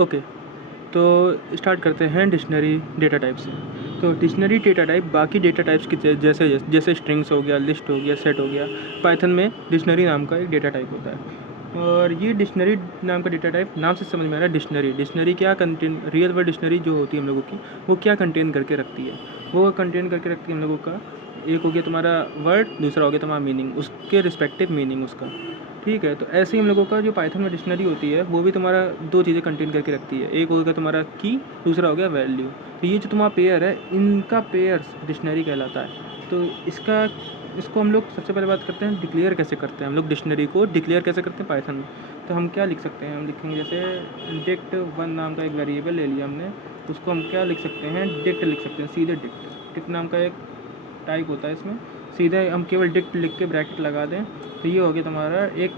Okay, तो start करते हैं डिक्शनरी डेटा टाइप से। तो डिक्शनरी डेटा टाइप बाकी डेटा टाइप्स की जैसे जैसे स्ट्रिंग्स हो गया, लिस्ट हो गया, सेट हो गया, पाइथन में डिक्शनरी नाम का एक डेटा टाइप होता है। और ये डिक्शनरी नाम का डेटा टाइप नाम से समझ में आ रहा है डिक्शनरी। डिक्शनरी क्या कंटेन, रियल वर्ड डिक्शनरी जो होती है हम लोगों की, वो क्या कंटेन करके रखती है? वो कंटेन करके रखती है हम लोगों का, एक हो गया तुम्हारा वर्ड, दूसरा हो गया तुम्हारा मीनिंग, उसके रिस्पेक्टिव मीनिंग उसका। ठीक है, तो ऐसे ही हम लोगों का जो पाइथन में डिक्शनरी होती है वो भी तुम्हारा दो चीज़ें कंटेन करके रखती है। एक होगा तुम्हारा की, दूसरा हो गया वैल्यू। तो ये जो तुम्हारा पेयर है, इनका पेयर्स डिक्शनरी कहलाता है। तो इसको हम लोग सबसे पहले बात करते हैं डिक्लेयर कैसे करते हैं। हम लोग डिक्शनरी को डिक्लेयर कैसे करते हैं पाइथन में। तो हम क्या लिख सकते हैं, हम लिखेंगे जैसे डिक्ट वन नाम का एक वेरिएबल ले लिया हमने, उसको हम क्या लिख सकते हैं, डिक्ट लिख सकते हैं सीधे। डिक्ट डिक्ट नाम का एक टाइप होता है इसमें, सीधे हम केवल डिक्ट लिख के ब्रैकेट लगा दें तो ये हो गया तुम्हारा एक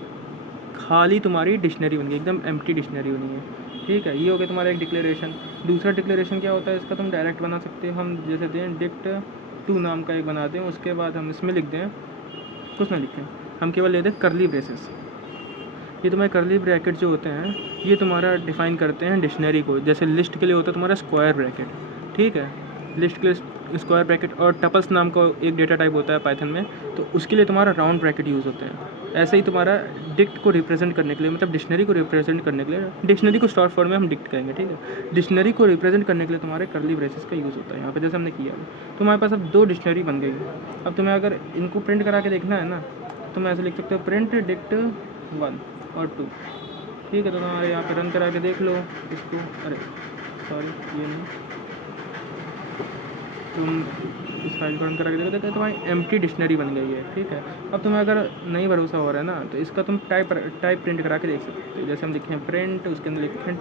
खाली तुम्हारी डिक्शनरी बन गई, एकदम एम्प्टी डिक्शनरी बनी है। ठीक है, ये हो गया तुम्हारा एक डिक्लेरेशन। दूसरा डिक्लेरेशन क्या होता है इसका, तुम डायरेक्ट बना सकते हो। हम जैसे दें डिक्ट टू नाम का एक बना दें, उसके बाद हम इसमें लिख दें, कुछ ना लिखें, हम केवल ले दें करली ब्रेसेस। ये तुम्हारे करली ब्रैकेट जो होते हैं, ये तुम्हारा डिफाइन करते हैं डिक्शनरी को। जैसे लिस्ट के लिए होता है तुम्हारा स्क्वायर ब्रैकेट। ठीक है, लिस्ट के लिए स्क्वायर ब्रैकेट। और टपल्स नाम का एक डेटा टाइप होता है पाइथन में, तो उसके लिए तुम्हारा राउंड ब्रैकेट यूज़ होते हैं। ऐसे ही तुम्हारा डिक्ट को रिप्रेजेंट करने के लिए, मतलब डिक्शनरी को रिप्रेजेंट करने के लिए, डिक्शनरी को शॉर्ट फॉर्म में हम डिक्ट कहेंगे। ठीक है, डिक्शनरी को रिप्रेजेंट करने के लिए तुम्हारे करली ब्रेसेस का यूज़ होता है यहाँ पे, जैसे हमने किया। तुम्हारे पास अब दो डिक्शनरी बन गई। अब तुम्हें अगर इनको प्रिंट करा के देखना है ना, तो तुम ऐसे लिख सकते हो प्रिंट डिक्ट वन और टू। ठीक है, तो तुम्हारे यहाँ पे रन करा के देख लो इसको। अरे सॉरी, ये नहीं, तुम इस फाइल को रन करा के देखो तो तुम्हारी एम्प्टी डिक्शनरी बन गई है। ठीक है, अब तुम्हें अगर नहीं भरोसा हो रहा है ना, तो इसका तुम टाइप प्रिंट करा के देख सकते हो। जैसे हम लिखें प्रिंट, उसके अंदर लिखें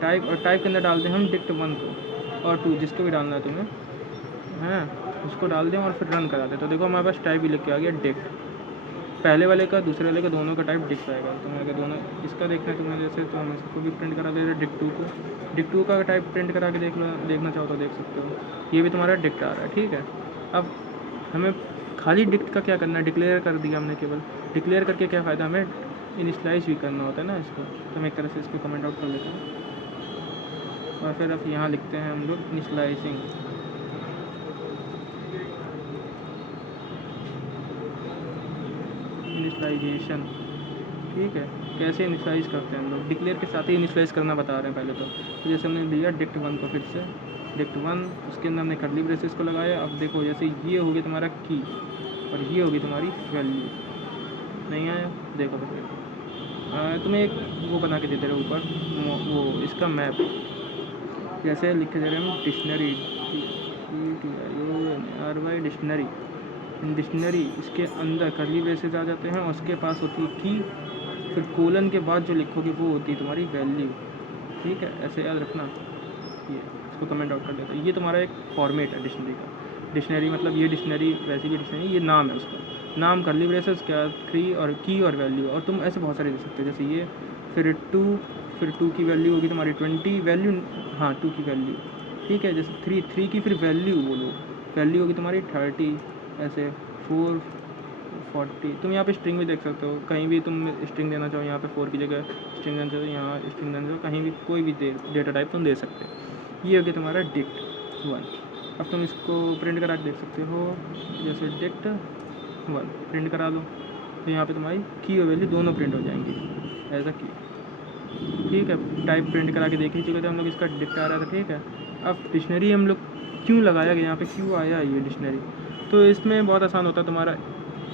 टाइप और टाइप के अंदर डालते हैं हम डिक्ट वन को और टू, जिसको भी डालना है तुम्हें, हैं, उसको डाल दें और फिर रन करा दें। तो देखो हमारे पास टाइप भी लिख के आ गया डिक्ट, पहले वाले का दूसरे वाले का दोनों का टाइप डिक्ट आएगा। तुम्हें अगर दोनों इसका देखना है तुम्हें जैसे, तो हम इसको भी प्रिंट करा दे रहे हैं डिक्ट टू को। डिक्ट टू का टाइप प्रिंट करा के देखना चाहो तो देख सकते हो, ये भी तुम्हारा डिक्ट आ रहा है। ठीक है, अब हमें खाली डिक्ट का क्या करना है, डिक्लेयर कर दिया हमने केवल। डिक्लेयर करके क्या फ़ायदा, हमें इनिशलाइज भी करना होता है ना इसको। तो हम एक तरह से इसको कमेंट आउट कर लेते हैं और फिर अब यहाँ लिखते हैं हम लोग इनिशलाइजिंग। इनिशलाइजेशन। ठीक है, कैसे इनिशलाइज करते हैं हम लोग, डिक्लेयर के साथ ही इनिशलाइज करना बता रहे हैं पहले तो जैसे हमने लिया डिक्ट वन को, फिर से डिक्ट वन, उसके अंदर हमने करली ब्रेसेस को लगाया। अब देखो जैसे ये हो गया तुम्हारा की और ये होगी तुम्हारी वैल्यू। नहीं आया, देखो फिर तुम्हें एक वो बना के देते रहे ऊपर, वो इसका मैप, जैसे लिख के दे रहे हैं हम डिक्शनरी, डिक्शनरी। डिक्शनरी इसके अंदर करली ब्रेसेस आ जाते हैं और उसके पास होती है की, फिर कोलन के बाद जो लिखोगे वो होती है तुम्हारी वैल्यू। ठीक है, ऐसे याद रखना। ये इसको कमेंट आउट कर देता है। ये तुम्हारा एक फॉर्मेट है डिक्शनरी का। डिक्शनरी मतलब ये डिक्शनरी, वैसी भी डिक्शनरी, ये नाम है उसका, नाम करली ब्रेसेस क्या की और वैल्यू। और तुम ऐसे बहुत सारे दे सकते हो, जैसे ये फिर टू की वैल्यू होगी तुम्हारी 20 वैल्यू, हाँ 2 की वैल्यू। ठीक है, जैसे थ्री की फिर वैल्यू बोलो, वैल्यू होगी तुम्हारी 30, ऐसे 440। तुम यहाँ पे स्ट्रिंग भी देख सकते हो, कहीं भी तुम स्ट्रिंग देना चाहो, यहाँ पे 4 की जगह स्ट्रिंग देना चाहो, यहाँ स्ट्रिंग देना चाहो, कहीं भी कोई भी डेटा टाइप तुम दे सकते हो। ये हो गया तुम्हारा डिक्ट वन। अब तुम इसको प्रिंट करा के देख सकते हो, जैसे डिक्ट वन प्रिंट करा दो तो यहाँ पे तुम्हारी की और वैल्यू दोनों प्रिंट हो जाएंगी, ऐसा की। ठीक है, टाइप प्रिंट करा के देख ही चुके थे हम लोग, इसका डिक्ट आ रहा था। ठीक है, अब डिक्शनरी हम लोग क्यों लगाया गया यहाँ पे, क्यों आया ये डिक्शनरी, तो इसमें बहुत आसान होता है तुम्हारा,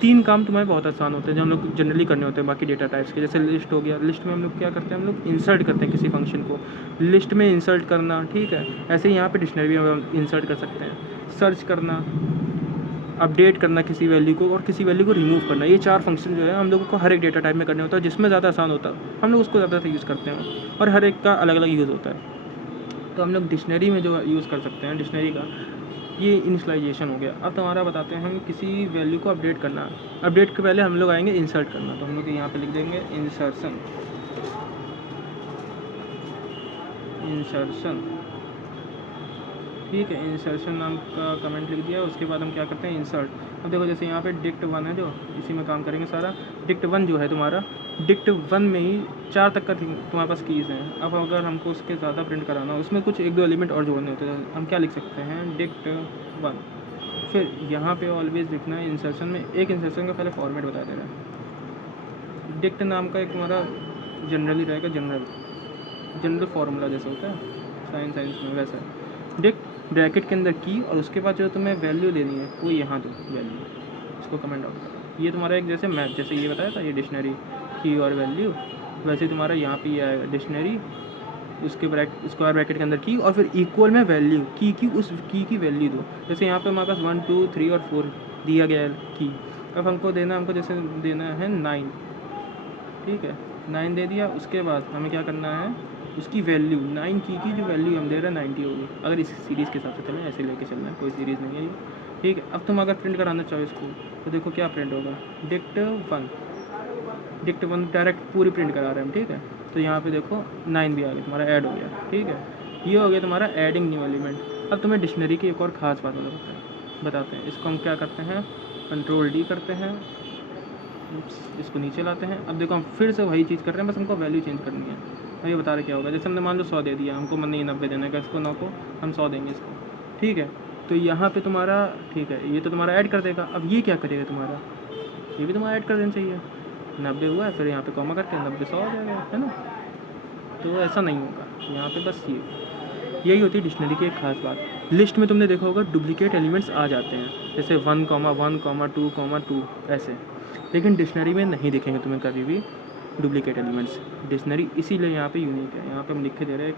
3 काम तुम्हारे बहुत आसान होते हैं जो हम लोग जनरली करने होते हैं बाकी डेटा टाइप्स के। जैसे लिस्ट हो गया, लिस्ट में हम लोग क्या करते हैं, हम लोग इंसर्ट करते हैं किसी फंक्शन को, लिस्ट में इंसर्ट करना। ठीक है, ऐसे ही यहाँ पे डिक्शनरी में हम इंसर्ट कर सकते हैं, सर्च करना, अपडेट करना किसी वैल्यू को, और किसी वैल्यू को रिमूव करना। ये 4 फंक्शन जो है हम लोगों को हर एक डेटा टाइप में करने होता है, जिसमें ज़्यादा आसान होता है हम लोग उसको ज़्यादातर यूज़ करते हैं, और हर एक का अलग अलग यूज़ होता है। तो हम लोग डिक्शनरी में जो यूज़ कर सकते हैं डिक्शनरी का, ये इनिशलाइजेशन हो गया। अब तुम्हारा बताते हैं हम किसी वैल्यू को अपडेट करना। अपडेट के पहले हम लोग आएंगे इंसर्ट करना, तो हम लोग यहाँ पे लिख देंगे इंसर्शन। ठीक है, इंसर्शन नाम का कमेंट लिख दिया, उसके बाद हम क्या करते हैं इंसर्ट। अब देखो जैसे यहाँ पे डिक्ट वन है जो, इसी में काम करेंगे सारा। डिक्ट वन जो है तुम्हारा, डिक्ट 1 में ही 4 तक का तुम्हारे पास कीज़ हैं। अब अगर हमको उसके ज़्यादा प्रिंट कराना हो, उसमें कुछ 1-2 एलिमेंट और जोड़ने होते हैं, हम क्या लिख सकते हैं, डिक्ट 1। फिर यहाँ पे ऑलवेज लिखना है इंसर्शन में, एक इंसर्शन का पहले फॉर्मेट बता दे रहा है। डिक्ट नाम का एक तुम्हारा जनरली रहेगा, जनरल फार्मूला जैसा होता है साइंस में, वैसा है। डिक्ट ब्रैकेट के अंदर की, और उसके बाद जो तुम्हें वैल्यू देनी है वो यहाँ दो वैल्यू, इसको कमेंट आउट करो। ये तुम्हारा एक जैसे मैथ, जैसे ये बताया था ये डिक्शनरी की और वैल्यू, वैसे तुम्हारा यहाँ पे ये आएगा डिक्शनरी, उसके स्क्वायर ब्रैकेट के अंदर की, और फिर इक्वल में वैल्यू की उस की वैल्यू दो। जैसे यहाँ पे हमारे पास 1 2 3 और 4 दिया गया है की। अब हमको जैसे देना है 9, ठीक है, 9 दे दिया। उसके बाद हमें क्या करना है, उसकी वैल्यू 9 की जो वैल्यू हम दे रहे हैं 90 होगी, अगर इस सीरीज़ के हिसाब से चलें, ऐसे लेके चलना है, कोई सीरीज़ नहीं है ये, ठीक है। अब तुम अगर प्रिंट कराना चाहो इसको तो देखो क्या प्रिंट होगा, डिक्ट 1 डायरेक्ट पूरी प्रिंट करा रहे हैं हम, ठीक है। तो यहाँ पे देखो 9 भी आ गया, तुम्हारा ऐड हो गया, ठीक है। ये हो गया तुम्हारा एडिंग न्यू एलिमेंट। अब तुम्हें डिक्शनरी की एक और ख़ास बात बताते हैं। इसको हम क्या करते हैं, कंट्रोल डी करते हैं, इसको नीचे लाते हैं। अब देखो हम फिर से वही चीज़ कर रहे हैं, बस हमको वैल्यू चेंज करनी है। अब ये बता रहे क्या होगा, जैसे हमने मान लो 100 दे दिया, हमको मन नहीं 90 देने का, इसको 9 को हम 100 देंगे इसको, ठीक है। तो यहाँ पे तुम्हारा, ठीक है, ये तो तुम्हारा ऐड कर देगा। अब ये क्या करेगा तुम्हारा, ये भी तुम्हारा ऐड कर देना चाहिए। 90 हुआ है, फिर यहाँ पे कॉमा करके 90 100 हो जाएगा, है ना। तो ऐसा नहीं होगा यहाँ पे, बस यही होती है डिक्शनरी की एक खास बात। लिस्ट में तुमने देखा होगा डुप्लीकेट एलिमेंट्स आ जाते हैं, जैसे 1, 1, 2, 2 ऐसे, लेकिन डिक्शनरी में नहीं दिखेंगे तुम्हें कभी भी डुप्लीकेट एलिमेंट्स। डिक्शनरी इसीलिए यहाँ पे यूनिक है। यहाँ पे हम लिख के दे रहे हैं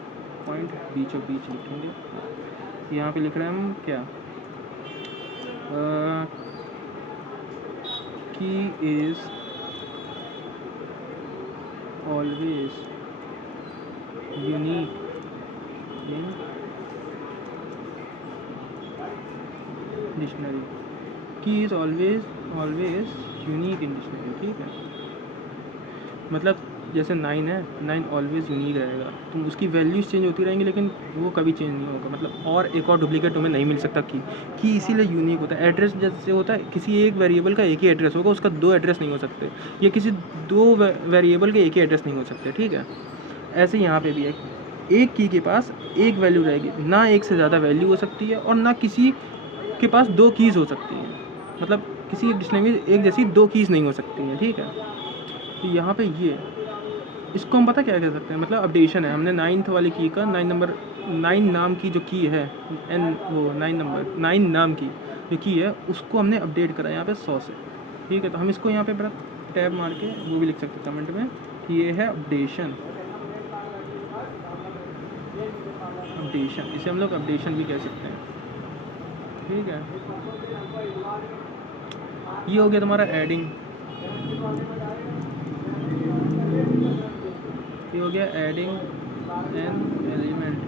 पॉइंट बीचों बीच लिखेंगे। यहाँ पे लिख रहे हैं हम क्या, key is always unique in dictionary. Key is always unique in dictionary, ठीक है। मतलब जैसे 9 है, 9 ऑलवेज यूनिक रहेगा, तो उसकी वैल्यूज़ चेंज होती रहेंगी लेकिन वो कभी चेंज नहीं होगा। मतलब और एक और डुप्लीकेट तुम्हें नहीं मिल सकता की इसीलिए यूनिक होता है। एड्रेस जैसे होता है, किसी एक वेरिएबल का एक ही एड्रेस होगा, उसका 2 एड्रेस नहीं हो सकते, या किसी 2 वेरिएबल के एक ही एड्रेस नहीं हो सकते, ठीक है। ऐसे यहाँ पे भी है, एक की के पास एक वैल्यू रहेगी, ना एक से ज़्यादा वैल्यू हो सकती है, और ना किसी के पास 2 कीज़ हो सकती हैं। मतलब किसी एक डिक्शनरी में एक जैसी 2 कीज़ नहीं हो सकती हैं, ठीक है। तो यहाँ पे ये, इसको हम पता क्या कह सकते हैं, मतलब अपडेशन है। हमने 9th वाली की का 9 नाम की जो की है, वो 9 नाम की जो की है, उसको हमने अपडेट करा यहाँ पे 100 से, ठीक है। तो हम इसको यहाँ पे बड़ा टैब मार के वो भी लिख सकते हैं कमेंट में कि ये है अपडेशन, इसे हम लोग अपडेशन भी कह सकते हैं, ठीक है। ये हो गया तुम्हारा एडिंग, ये हो गया एडिंग एन एलिमेंट।